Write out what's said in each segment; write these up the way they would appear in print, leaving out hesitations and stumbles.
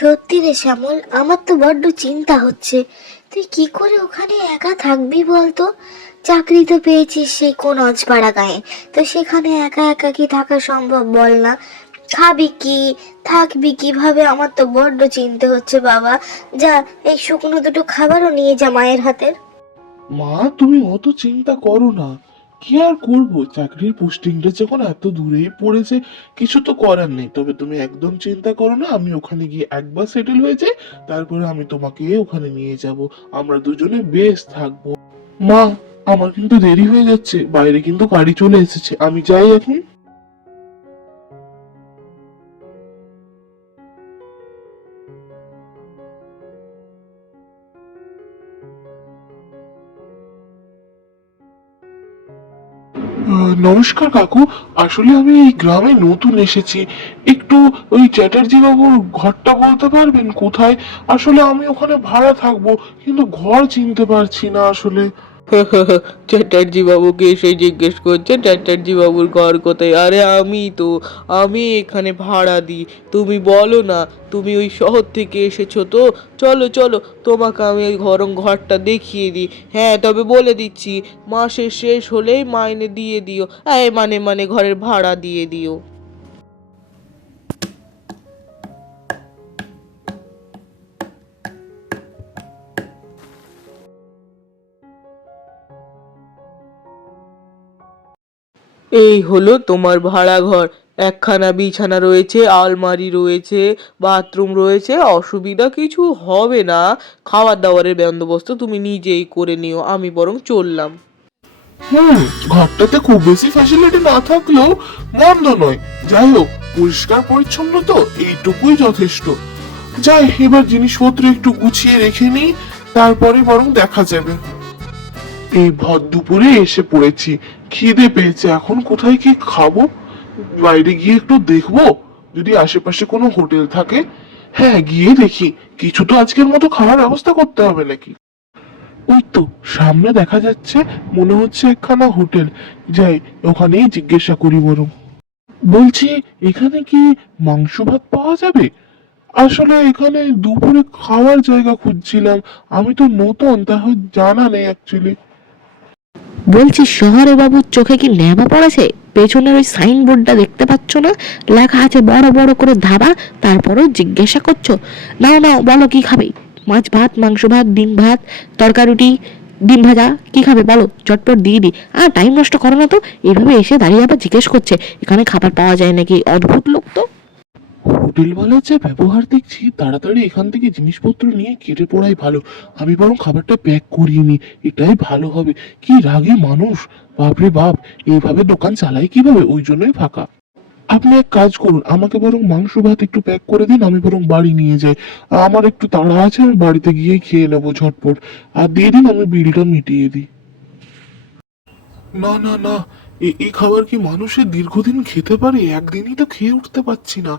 সত্যি রে শ্যামল, আমার তো বড্ড চিন্তা হচ্ছে। তুই কি করে ওখানে একা থাকবি বলতো? চাকরি তো পেয়েছিস সেই কোন অজপাড়া গায়ে, তো সেখানে একা একা কি থাকা সম্ভব বল না? খাবি কি, থাকবি কিভাবে? আমার তো বড্ড চিন্তা হচ্ছে বাবা। যা, এই শুকনো দুটো খাবারও নিয়ে যা মায়ের হাতের। মা, তুমি অত চিন্তা করো না। কি আর করব, চাকরির পোস্টিংটা যখন এত দূরেই পড়েছে, কিছু তো করার নেই। তবে তুমি একদম চিন্তা করো না, আমি ওখানে গিয়ে একবার সেটেল হয়ে যাই, তারপরে আমি তোমাকে ওখানে নিয়ে যাব। আমরা দুজনে বেশ থাকবো। মা, আমার কিন্তু দেরি হয়ে যাচ্ছে, বাইরে কিন্তু গাড়ি চলে এসেছে, আমি যাই এখন। নমস্কার কাকু। আসলে আমি এই গ্রামে নতুন এসেছি। একটু ওই চ্যাটার্জি বাবুর ঘরটা বলতে পারবেন কোথায়? আসলে আমি ওখানে ভাড়া থাকবো, কিন্তু ঘর চিনতে পারছি না আসলে। চ্যাটার্জি বাবুকে এসে জিজ্ঞেস করছে চ্যাটার্জি বাবুর ঘর কোথায়? আরে আমি এখানে ভাড়া দিই। তুমি বলো না, তুমি ওই শহর থেকে এসেছো তো? চলো চলো, তোমাকে আমি ওই ঘরটা দেখিয়ে দিই। হ্যাঁ, তবে বলে দিচ্ছি, মাসের শেষ হলেই মাইনে দিয়ে দিও। এই মানে ঘরের ভাড়া দিয়ে দিও। এই হলো তোমার ভাড়া ঘর। একখানা বিছানা রয়েছে, আলমারি রয়েছে, বাথরুম রয়েছে। অসুবিধা কিছু হবে না। খাবার দাবারের বন্দোবস্ত তুমি নিজেই করে নিও, আমি বরং চললাম। হুম, ঘরটাতে খুব বেশি ফ্যাসিলিটি না থাকলেও মন্দ নয়। যাই হোক, পরিষ্কার পরিচ্ছন্ন তো, এইটুকুই যথেষ্ট। যাই, এবার জিনিসপত্র একটু গুছিয়ে রেখে নিই, তারপরে বরং দেখা যাবে। এই ভর দুপুরে এসে পড়েছি, খিদে পেয়েছে। এখন কোথায় কি খাবো? বাইরে গিয়ে একটু দেখবো যদি আশেপাশে কোনো হোটেল থাকে। হ্যাঁ, গিয়ে দেখি কিছু তো আজকের মতো খাওয়ার ব্যবস্থা করতে হবে নাকি। ওই তো সামনে দেখা যাচ্ছে, মনে হচ্ছে একখানা হোটেল। যাই, ওখানেই জিজ্ঞাসা করি বরং। বলছি, এখানে কি মাংস ভাত পাওয়া যাবে? আসলে এখানে দুপুরে খাওয়ার জায়গা খুঁজছিলাম। আমি তো নতুন, তাহলে জানা নেই অ্যাকচুয়ালি। বলছি, শহরে বাবুর চোখে কি নেমা পড়েছে? পেছনের ওই সাইনবোর্ডটা দেখতে পাচ্ছ না? লেখা আছে বড় বড় করে ধাবা, তারপরেও জিজ্ঞাসা করছো? নাও নাও, বলো কি খাবে? মাছ ভাত, মাংস ভাত, ডিম ভাত, তরকা রুটি, ডিম ভাজা, কি খাবে বলো, চটপট দিয়ে দিই। আর টাইম নষ্ট করো না তো। এইভাবে এসে দাঁড়িয়ে আবার জিজ্ঞেস করছে এখানে খাবার পাওয়া যায় নাকি। অদ্ভুত লোক তো। হোটেলওয়ালার যে ব্যবহার দেখছি, তাড়াতাড়ি এখান থেকে জিনিসপত্র নিয়ে কেটে পড়াই ভালো। আমি বরং খাবারটা প্যাক করিয়ে নি, এটাই ভালো হবে। কি রাগী মানুষ, বাপরে বাপ! এইভাবে দোকান চালাই কিভাবে? ওই জন্যই ফাঁকা। আপনি এক কাজ করুন, আমাকে বরং মাংস ভাত একটু প্যাক করে দিন, আমি বরং বাড়ি নিয়ে যাই। আমার একটু তাড়া আছে, আমি বাড়িতে গিয়ে খেয়ে নেবো ঝটপট। আর দিয়ে দিন, আমি বিলটা মিটিয়ে দিই। না না না, এই খাবার কি মানুষের দীর্ঘদিন খেতে পারে? একদিনই তো খেয়ে উঠতে পারছি না।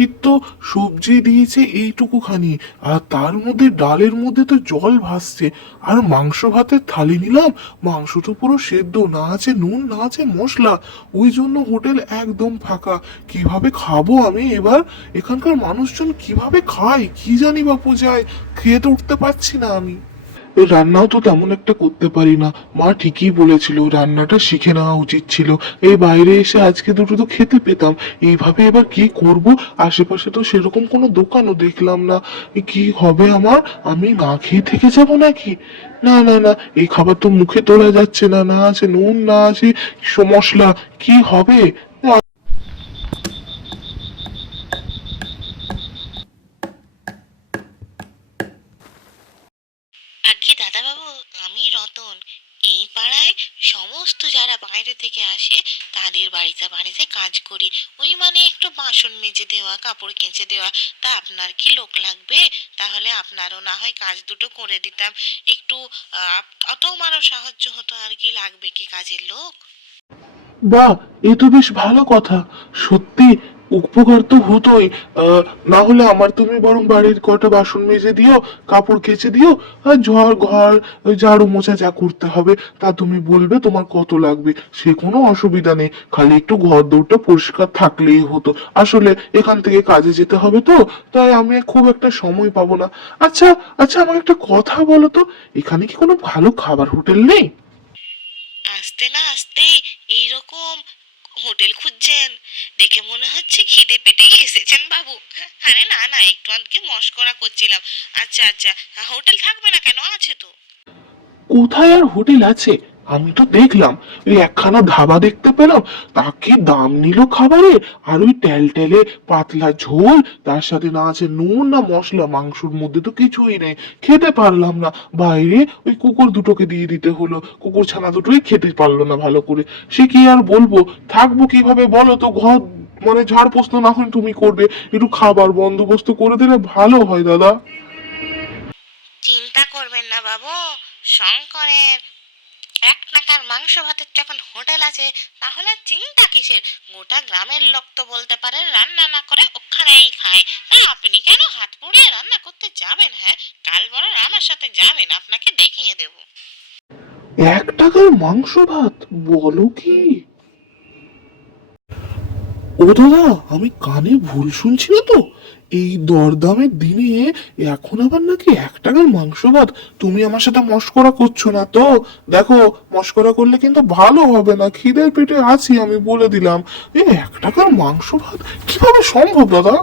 এই তো সবজি দিয়েছে এইটুকু খানি, আর তার মধ্যে ডালের মধ্যে তো জল ভাসছে। আর মাংস ভাতের থালি নিলাম, মাংস তো পুরো সেদ্ধ, না আছে নুন, না আছে মশলা। ওই জন্য হোটেল একদম ফাঁকা। কিভাবে খাবো আমি এবার? এখানকার মানুষজন কিভাবে খায় কি জানি বাপু যায়, খেয়ে তো উঠতে পারছি না আমি। এই রান্নাও তো তেমন একটা করতে পারি না। মা ঠিকই বলেছিল, রান্নাটা শিখে নেওয়া উচিত ছিল। এই বাইরে এসে আজকে দুটো তো খেতে পেতাম। এইভাবে এবার কি করব? আশেপাশে তো সেরকম কোনো দোকানও দেখলাম না। কি হবে আমার? আমি না খেয়ে থেকে যাব নাকি? না না না, এই খাবার তো মুখে তোলা যাচ্ছে না, না আছে নুন, না আছে মশলা। কি হবে? আজ্ঞে দাদাবাবু, আমি রতন। এই পাড়ায় সমস্ত যারা বাইরে থেকে আসে তাদের বাড়িতে বাড়িতে কাজ করি। ওই মানে একটু বাসন মেজে দেওয়া, কাপড় কেচে দেওয়া। তা আপনার কি লোক লাগবে? তাহলে আপনারও না হয় কাজ দুটো করে দিতাম। একটু অত আমারও সাহায্য হতো আর কি। লাগবে কি কাজের লোক? বাহ, এ তো বেশ ভালো কথা। সত্যি উপকার তো হতোই। না হলে আমার তুমি বরং বাড়ির কটা বাসন মেজে দিও, কাপড় কেচে দিও, আর ঘর ঝাড়ু মোছা যা করতে হবে তা তুমি বলবে তোমার কত লাগবে, সে কোনো অসুবিধা নেই। খালি একটু ঘর দৌড়টা পরিষ্কার থাকলেই হতো। আসলে এখান থেকে কাজে যেতে হবে তো, তাই আমি খুব একটা সময় পাবো না। আচ্ছা আচ্ছা, আমাকে একটা কথা বলো তো, এখানে কি কোনো ভালো খাবার হোটেল নেই? আসতে না আসতে এইরকম হোটেল খুঁজছেন, দেখে মনে হচ্ছে খিদে পেটেই এসেছেন বাবু। আরে না না, একটু আধটু মশকরা করছিলাম। আচ্ছা আচ্ছা, হোটেল থাকবে না কেন, আছে তো। কোথায় আর হোটেল আছে? আমি তো দেখলাম ওই একখানা ধাবা দেখতে পেলাম, তাকে দাম নিল খাবারের, আর ওই টেলটেলে পাতলা ঝোল, তার সাথে না আছে নুন না মশলা, মাংসর মধ্যে তো কিছুই নেই। খেতে পারলাম না, বাইরে ওই কুকুর দুটোকে দিয়ে দিতে হলো, কুকুর ছানা দুটোই খেতে পারলো না ভালো করে। সে কি আর বলবো, থাকবো কিভাবে বলো তো? ঘর মানে ঝাড় পোস্ত না হয় তুমি করবে, একটু খাবার বন্দোবস্ত করে দিলে ভালো হয় দাদা। চিন্তা করবেন না বাবু, শঙ্করের 1 টাকার মাংস ভাতের যখন হোটেল আছে, তাহলে আর চিন্তা কিসের? গোটা গ্রামের লোক তো বলতে পারে রান্না না করে ওখানেই খায়। তা আপনি কেন হাত পুড়িয়ে রান্না করতে যাবেন? হ্যাঁ, কাল বরং আমার সাথে যাবেন, আপনাকে দেখিয়ে দেবো। 1 টাকার মাংস ভাত বলো কি? ও দাদা, আমি কানে ভুল শুনছি না তো? এই দরদামের দিনে এখন আবার নাকি 1 টাকার মাংস ভাত? তুমি আমার সাথে মশকরা করছো না তো? দেখো, মশকরা করলে কিন্তু ভালো হবে না, খিদের পেটে আছি আমি বলে দিলাম। এই 1 টাকার মাংস ভাত কিভাবে সম্ভব দাদা?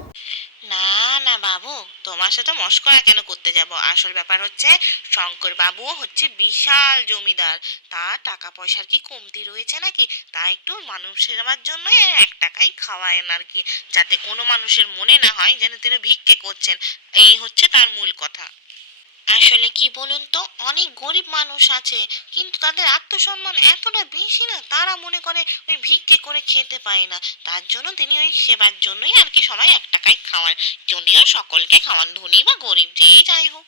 না না বাবু, তোমার সাথে মশকরা কেন করতে যাব? আসল ব্যাপার হচ্ছে, শঙ্কর বাবুও হচ্ছে বিশাল জমিদার। তার টাকা পয়সার কি কমতি রয়েছে নাকি? তা একটু মানুষ সেবার জন্য 1 টাকাই খাওয়ায়েন আর কি, যাতে কোনো মানুষের মনে না হয় যেন তিনি ভিক্ষে করছেন। এই হচ্ছে তার মূল কথা। আসলে কি বলুন তো, অনেক গরিব মানুষ আছে, কিন্তু তাদের আত্মসম্মান এতটা বেশি না, তারা মনে করে ওই ভিক্ষে করে খেতে পায় না। তার জন্য তিনি ওই সেবার জন্যই আর কি সবাই 1 টাকায় খাওয়ান। যদিও সকলকে খাওয়ান, ধনী বা গরিব যেই যাই হোক।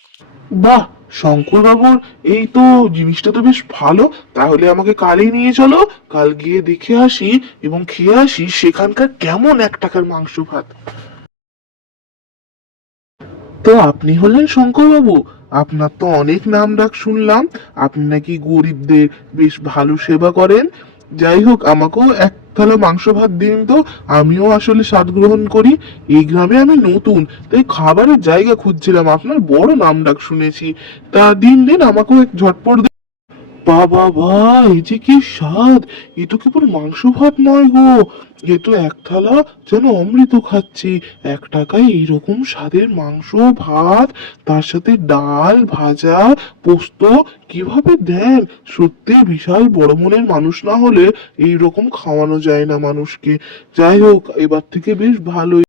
বাহ, শঙ্কর বাবুর এই তো জিনিসটা তো বেশ ভালো। তাহলে আমাকে কালই নিয়ে চলো, কাল গিয়ে দেখে আসি এবং খেয়ে আসি সেখানকার কেমন 1 টাকার মাংস ভাত। তো আপনি হলেন শঙ্কর বাবু? আপনার তো অনেক নাম ডাক শুনলাম, আপনি নাকি গরিবদের বেশ ভালো সেবা করেন। যাই হোক, আমাকেও 1 থালা মাংস ভাত দিন তো, আমিও আসলে স্বাদ গ্রহণ করি। এই গ্রামে আমি নতুন, তাই খাবারের জায়গা খুঁজছিলাম, আপনার বড় নাম ডাক শুনেছি। তা দিন দিন, আমাকেও এক ঝটপট দিন। বাবা ভাই, এই যে কি স্বাদ! এ তো কেবল মাংস ভাত নয় গো, এ তো 1 থালা যেন অমৃত খাচ্ছি। 1 টাকায় এইরকম স্বাদের মাংস ভাত, তার সাথে ডাল ভাজা পোস্ত কিভাবে দেন! সত্যি বিশাল বড় মনের মানুষ না হলে এইরকম খাওয়ানো যায় না মানুষকে। যাই হোক, এবার থেকে বেশ ভালোই